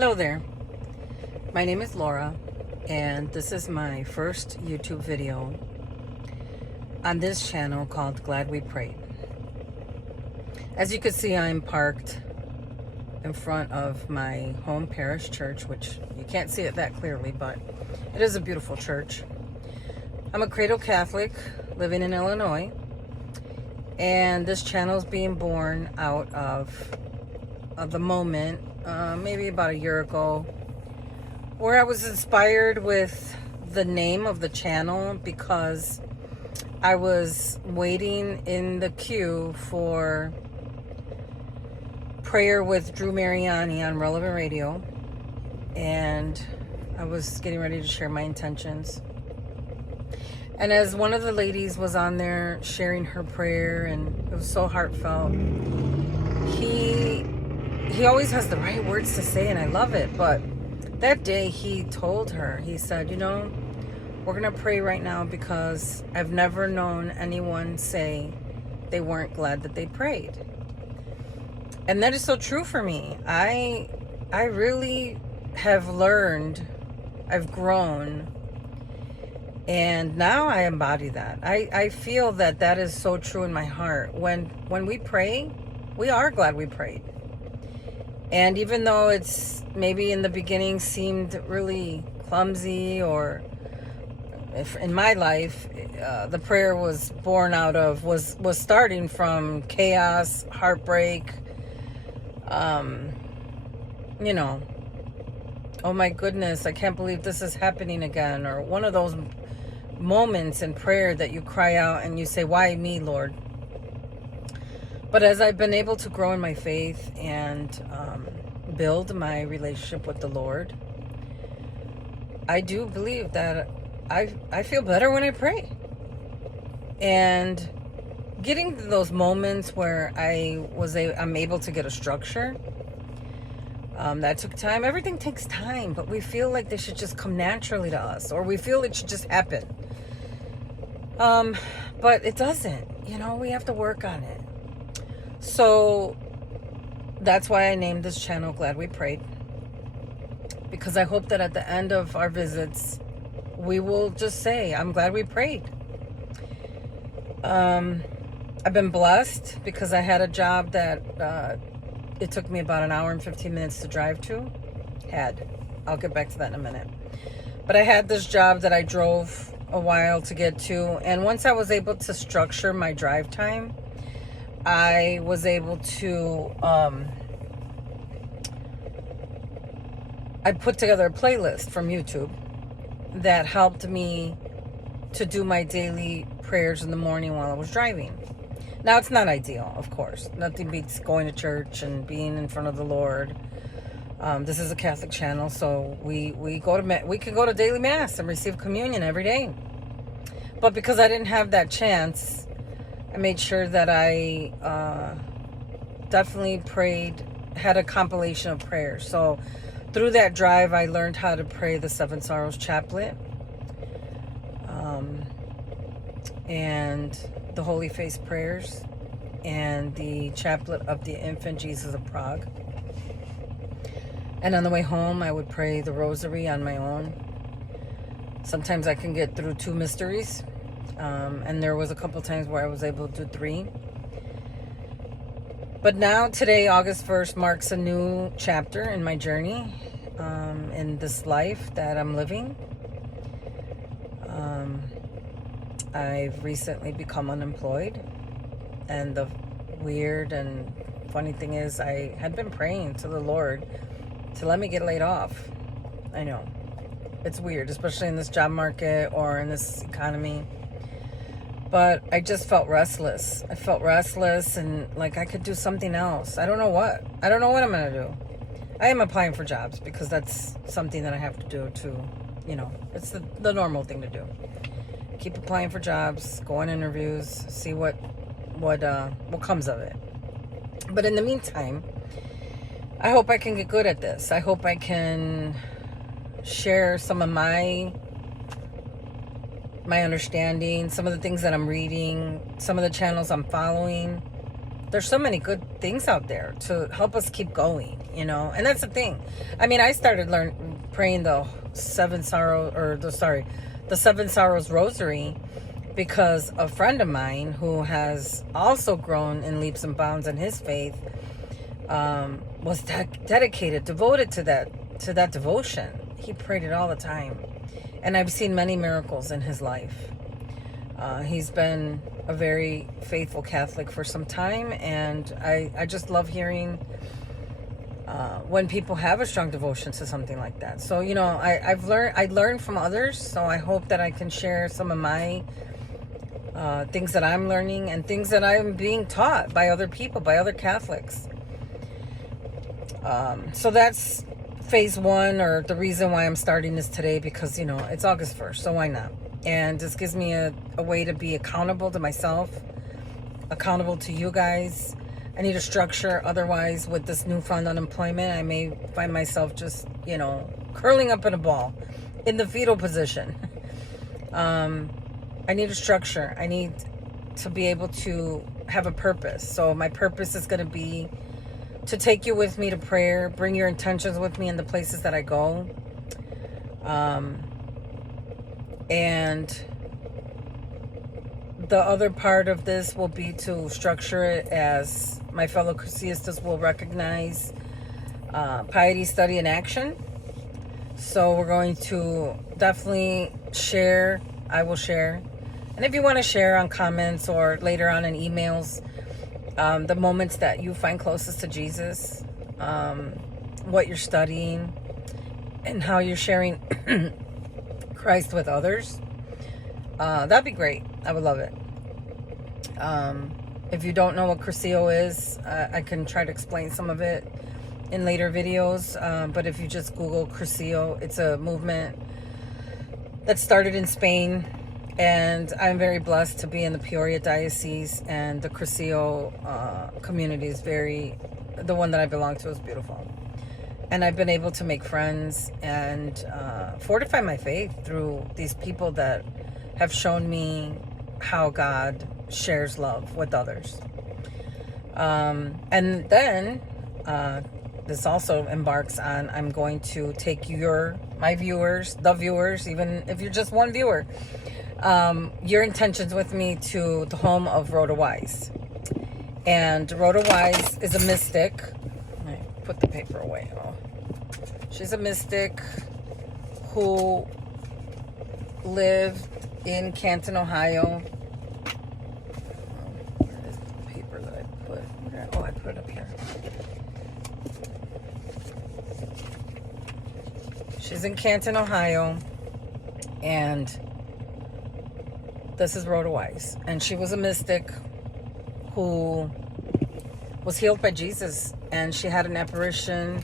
Hello there. My name is Laura, and this is my first YouTube video on this channel called Glad We Prayed. As you can see, I'm parked in front of my home parish church, which you can't see it that clearly, but it is a beautiful church. I'm a cradle Catholic living in Illinois, and this channel is being born out of the moment, maybe about a year ago, where I was inspired with the name of the channel because I was waiting in the queue for prayer with Drew Mariani on Relevant Radio, and I was getting ready to share my intentions. And as one of the ladies was on there sharing her prayer, and it was so heartfelt, he always has the right words to say, and I love it. But that day he told her, he said, we're going to pray right now because I've never known anyone say they weren't glad that they prayed. And that is so true for me. I really have learned, I've grown, and now I embody that. I feel that is so true in my heart. When we pray, we are glad we prayed. And even though it's maybe in the beginning seemed really clumsy, or if in my life, the prayer was starting from chaos, heartbreak, oh my goodness, I can't believe this is happening again, or one of those moments in prayer that you cry out and you say, why me, Lord? But as I've been able to grow in my faith and build my relationship with the Lord, I do believe that I feel better when I pray. And getting to those moments where I'm able to get a structure, that took time. Everything takes time, but we feel like they should just come naturally to us, or we feel it should just happen. But it doesn't. We have to work on it. So that's why I named this channel Glad We Prayed, because I hope that at the end of our visits, we will just say, I'm glad we prayed. I've been blessed because I had a job that it took me about an hour and 15 minutes to drive to. I'll get back to that in a minute. But I had this job that I drove a while to get to, and once I was able to structure my drive time, I was able to I put together a playlist from YouTube that helped me to do my daily prayers in the morning while I was driving. Now, it's not ideal, of course. Nothing beats going to church and being in front of the Lord. This is a Catholic channel, so we can go to daily mass and receive communion every day. But because I didn't have that chance, I made sure that I definitely prayed, had a compilation of prayers. So through that drive, I learned how to pray the Seven Sorrows Chaplet, and the Holy Face prayers, and the Chaplet of the Infant Jesus of Prague. And on the way home, I would pray the Rosary on my own. Sometimes I can get through 2 mysteries. And there was a couple times where I was able to do 3. But now, today, August 1st, marks a new chapter in my journey, in this life that I'm living. I've recently become unemployed. And the weird and funny thing is, I had been praying to the Lord to let me get laid off. I know. It's weird, especially in this job market or in this economy. But I just felt restless. I felt restless and like I could do something else. I don't know what. I don't know what I'm going to do. I am applying for jobs because that's something that I have to do to, it's the normal thing to do. Keep applying for jobs, go on interviews, see what comes of it. But in the meantime, I hope I can get good at this. I hope I can share some of my understanding, some of the things that I'm reading, some of the channels I'm following, there's so many good things out there to help us keep going, you know. And that's the thing. I mean, I started praying the Seven Sorrows Rosary because a friend of mine who has also grown in leaps and bounds in his faith was dedicated, devoted to that devotion. He prayed it all the time, and I've seen many miracles in his life. He's been a very faithful Catholic for some time, and I just love hearing when people have a strong devotion to something like that. So, you know, I learned from others, so I hope that I can share some of my things that I'm learning and things that I'm being taught by other people, by other Catholics. So that's phase one, or the reason why I'm starting this today, because, you know, it's August 1st, so why not? And this gives me a way to be accountable to myself, accountable to you guys. I need a structure. Otherwise, with this newfound unemployment, I may find myself just, you know, curling up in a ball in the fetal position. I need a structure. I need to be able to have a purpose. So my purpose is going to be to take you with me to prayer, bring your intentions with me in the places that I go. And the other part of this will be to structure it as my fellow Cruceistas will recognize piety, study, and action. So we're going to definitely share. I will share. And if you want to share on comments or later on in emails, the moments that you find closest to Jesus, what you're studying, and how you're sharing Christ with others, that'd be great. I would love it. If you don't know what Cursillo is, I can try to explain some of it in later videos, but if you just Google Cursillo, it's a movement that started in Spain, and I'm very blessed to be in the Peoria Diocese, and the Cursillo community is the one that I belong to is beautiful. And I've been able to make friends and fortify my faith through these people that have shown me how God shares love with others. And then this also embarks on, I'm going to take my viewers, even if you're just one viewer, your intentions with me to the home of Rhoda Wise. And Rhoda Wise is a mystic. I put the paper away. Oh. She's a mystic who lived in Canton, Ohio. Where is the paper that I put? Oh, I put it up here. She's in Canton, Ohio, and this is Rhoda Wise. And she was a mystic who was healed by Jesus, and she had an apparition,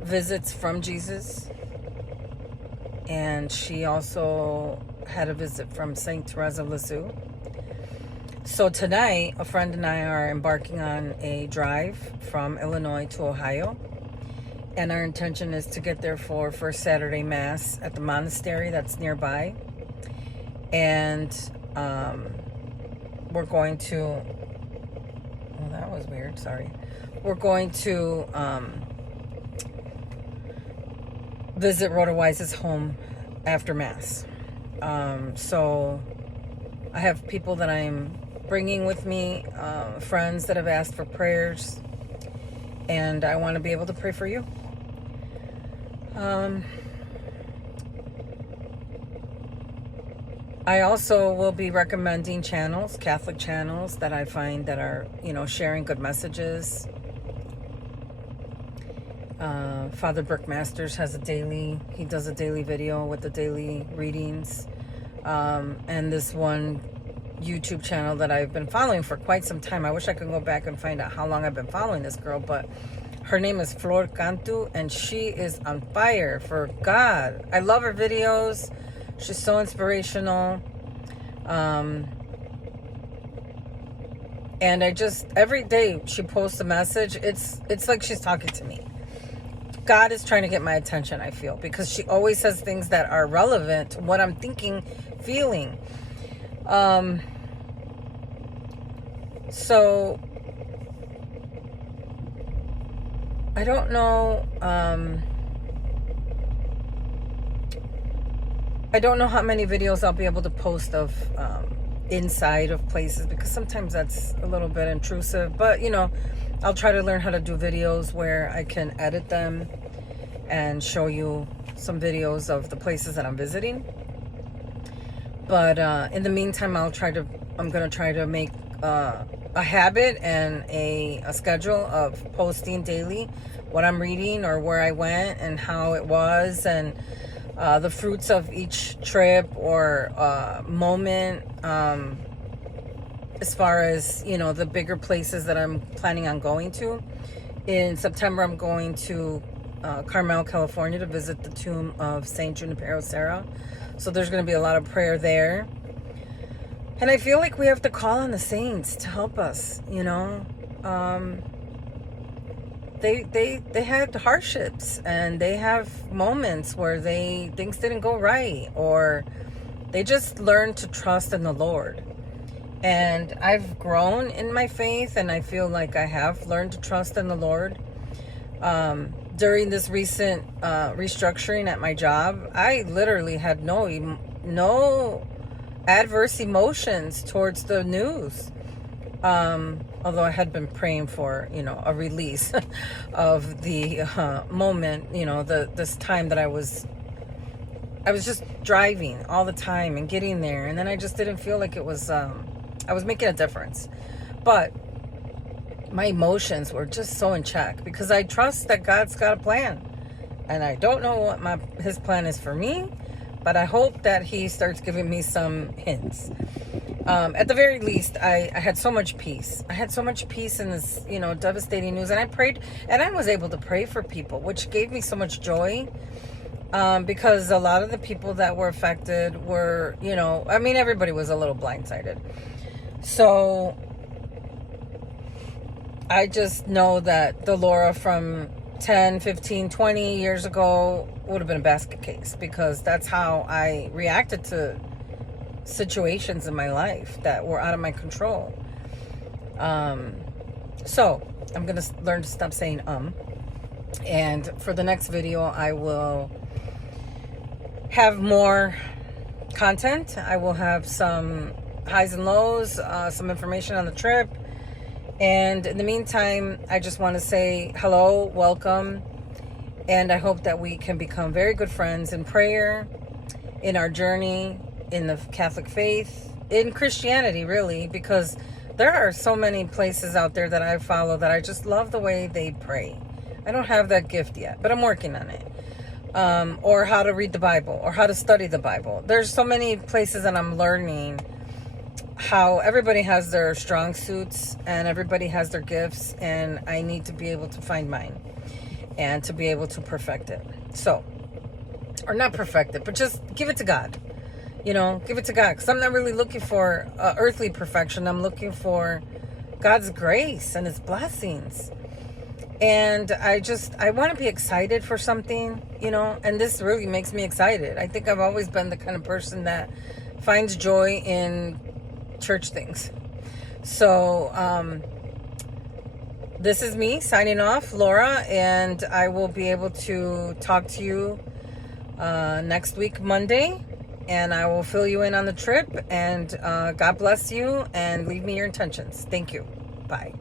visits from Jesus, and she also had a visit from Saint Therese of Lisieux. So tonight, a friend and I are embarking on a drive from Illinois to Ohio, and our intention is to get there for First Saturday Mass at the monastery that's nearby. And we're going to, oh, that was weird, sorry. We're going to visit Rhoda Wise's home after Mass. So I have people that I'm bringing with me, friends that have asked for prayers, and I want to be able to pray for you. I also will be recommending channels, Catholic channels that I find that are, you know, sharing good messages. Father Brooke Masters he does a daily video with the daily readings. And this one YouTube channel that I've been following for quite some time. I wish I could go back and find out how long I've been following this girl, but her name is Flor Cantu, and she is on fire for God. I love her videos. She's so inspirational. And every day she posts a message, it's like she's talking to me. God is trying to get my attention, I feel, because she always says things that are relevant to what I'm thinking, feeling. So I don't know. I don't know how many videos I'll be able to post of inside of places, because sometimes that's a little bit intrusive. But, I'll try to learn how to do videos where I can edit them and show you some videos of the places that I'm visiting. But in the meantime, I'm going to try to make a habit and a schedule of posting daily what I'm reading or where I went and how it was, and the fruits of each trip or moment, as far as, the bigger places that I'm planning on going to. In September, I'm going to Carmel, California, to visit the tomb of Saint Junipero Serra. So there's going to be a lot of prayer there. And I feel like we have to call on the saints to help us, They had hardships, and they have moments where things didn't go right, or they just learned to trust in the Lord. And I've grown in my faith, and I feel like I have learned to trust in the Lord. During this recent restructuring at my job, I literally had no adverse emotions towards the news. Although I had been praying for, a release of the moment, this time that I was just driving all the time and getting there. And then I just didn't feel like it was, I was making a difference. But my emotions were just so in check, because I trust that God's got a plan. And I don't know what his plan is for me, but I hope that he starts giving me some hints. At the very least, I had so much peace. I had so much peace in this, devastating news. And I prayed, and I was able to pray for people, which gave me so much joy. Because a lot of the people that were affected were, everybody was a little blindsided. So I just know that the Laura from 10, 15, 20 years ago would have been a basket case, because that's how I reacted to situations in my life that were out of my control. So I'm going to learn to stop saying and for the next video, I will have more content. I will have some highs and lows, some information on the trip. And in the meantime, I just want to say hello, welcome, and I hope that we can become very good friends in prayer, in our journey, in the Catholic faith, in Christianity, really, because there are so many places out there that I follow that I just love the way they pray. I don't have that gift yet, but I'm working on it. Or how to read the Bible, or how to study the Bible. There's so many places that I'm learning how everybody has their strong suits and everybody has their gifts, and I need to be able to find mine and to be able to perfect it. So, or not perfect it, but just give it to God. Give it to God, because I'm not really looking for earthly perfection. I'm looking for God's grace and his blessings. And I want to be excited for something, and this really makes me excited. I think I've always been the kind of person that finds joy in church things. So this is me signing off, Laura, and I will be able to talk to you next week, Monday, and I will fill you in on the trip. And God bless you, and leave me your intentions. Thank you. Bye.